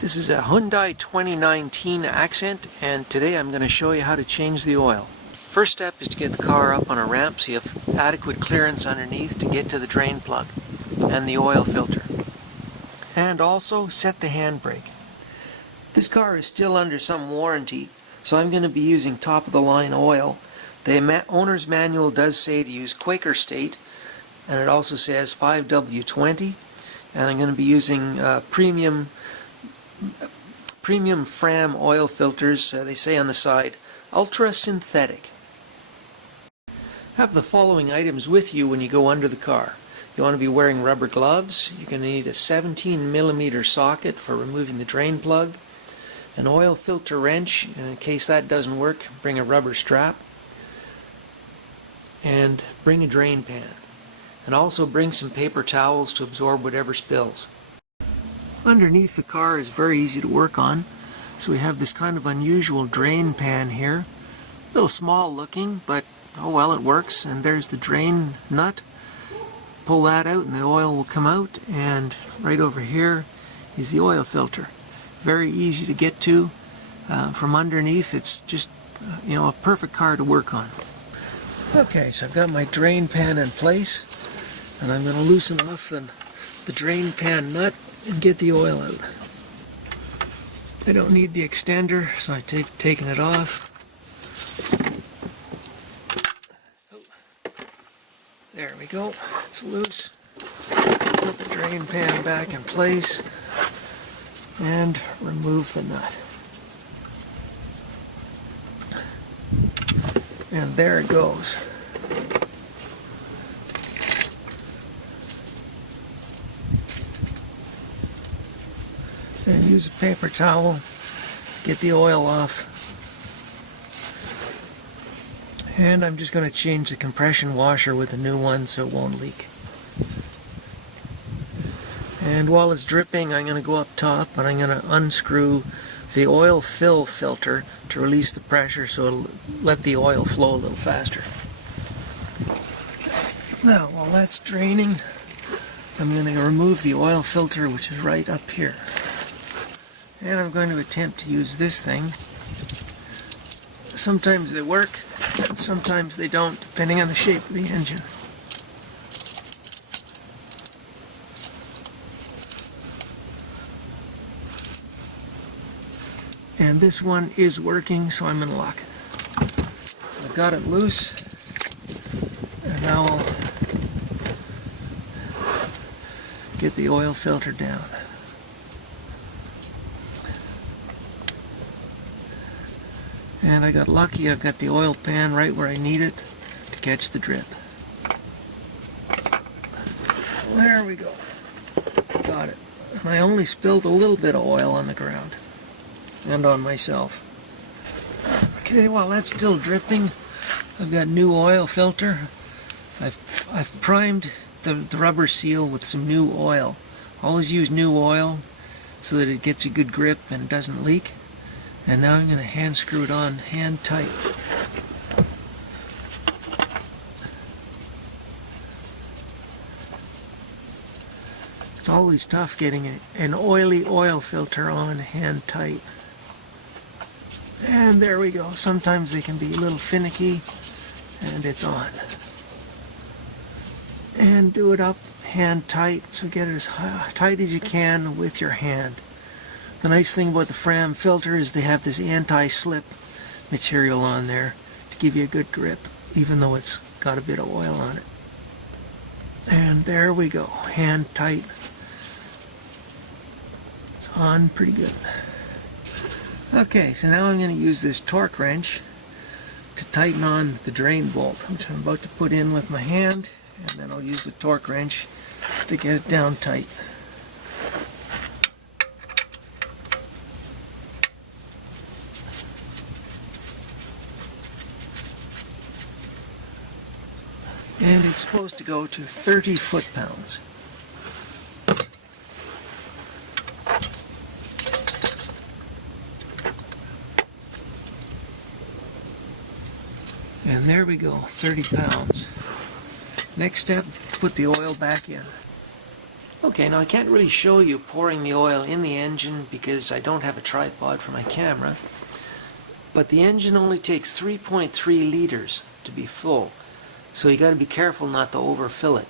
This is a Hyundai 2019 Accent, and today I'm going to show you how to change the oil. First step is to get the car up on a ramp so you have adequate clearance underneath to get to the drain plug and the oil filter. And also set the handbrake. This car is still under some warranty, so I'm going to be using top-of-the-line oil. The owner's manual does say to use Quaker State, and it also says 5W20, and I'm going to be using premium Fram oil filters. They say on the side, ultra synthetic. Have the following items with you when you go under the car. You want to be wearing rubber gloves. You're going to need a 17mm socket for removing the drain plug, an oil filter wrench, and in case that doesn't work, bring a rubber strap, and bring a drain pan. And also bring some paper towels to absorb whatever spills. Underneath the car is very easy to work on. So we have this kind of unusual drain pan here. A little small looking, but oh well, it works. And there's the drain nut. Pull that out and the oil will come out. And right over here is the oil filter. Very easy to get to. From underneath, it's just a perfect car to work on. Okay, so I've got my drain pan in place, and I'm going to loosen off the drain pan nut and get the oil out. I don't need the extender, so I've taken it off. Oh. There we go, it's loose. Put the drain pan back in place and remove the nut. And there it goes. And use a paper towel, get the oil off. And I'm just going to change the compression washer with a new one so it won't leak. And while it's dripping, I'm going to go up top and I'm going to unscrew the oil fill filter to release the pressure so it'll let the oil flow a little faster. Now, while that's draining, I'm going to remove the oil filter, which is right up here. And I'm going to attempt to use this thing. Sometimes they work, and sometimes they don't, depending on the shape of the engine. And this one is working, so I'm in luck. I've got it loose, and now I'll get the oil filter down. And I got lucky, I've got the oil pan right where I need it to catch the drip. There we go. Got it. And I only spilled a little bit of oil on the ground and on myself. Okay, while that's still dripping, I've got new oil filter. I've primed the rubber seal with some new oil. Always use new oil so that it gets a good grip and doesn't leak. And now I'm going to hand screw it on hand tight. It's always tough getting an oily oil filter on hand tight. And there we go. Sometimes they can be a little finicky, and it's on. And do it up hand tight, so get it as tight as you can with your hand. The nice thing about the Fram filter is they have this anti-slip material on there to give you a good grip, even though it's got a bit of oil on it. And there we go, hand tight. It's on pretty good. Okay, so now I'm going to use this torque wrench to tighten on the drain bolt, which I'm about to put in with my hand, and then I'll use the torque wrench to get it down tight. And it's supposed to go to 30 foot-pounds. And there we go, 30 pounds. Next step, put the oil back in. Okay, now I can't really show you pouring the oil in the engine because I don't have a tripod for my camera, but the engine only takes 3.3 liters to be full, so you got to be careful not to overfill it.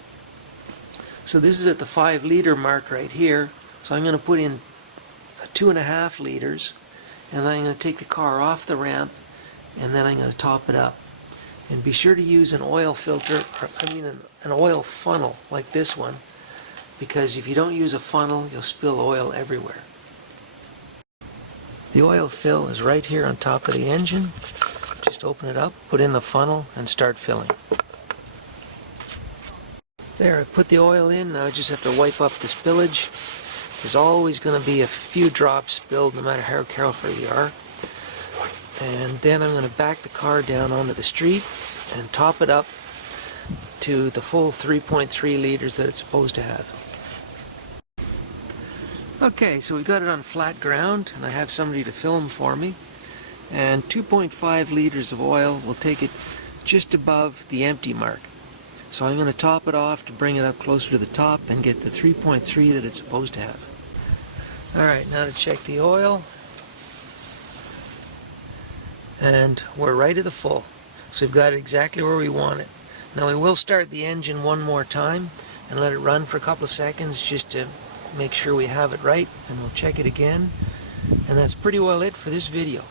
So this is at the 5-liter mark right here, so I'm going to put in 2.5 liters, and then I'm going to take the car off the ramp, and then I'm going to top it up. And be sure to use an oil filter, or an oil funnel like this one, because if you don't use a funnel, you'll spill oil everywhere. The oil fill is right here on top of the engine. Just open it up, put in the funnel, and start filling. There, I've put the oil in. Now I just have to wipe up the spillage. There's always going to be a few drops spilled no matter how careful you are. And then I'm going to back the car down onto the street and top it up to the full 3.3 liters that it's supposed to have. Okay, so we've got it on flat ground, and I have somebody to film for me. And 2.5 liters of oil will take it just above the empty mark. So I'm going to top it off to bring it up closer to the top and get the 3.3 that it's supposed to have. Alright, now to check the oil. And we're right at the full. So we've got it exactly where we want it. Now we will start the engine one more time and let it run for a couple of seconds just to make sure we have it right, and we'll check it again. And that's pretty well it for this video.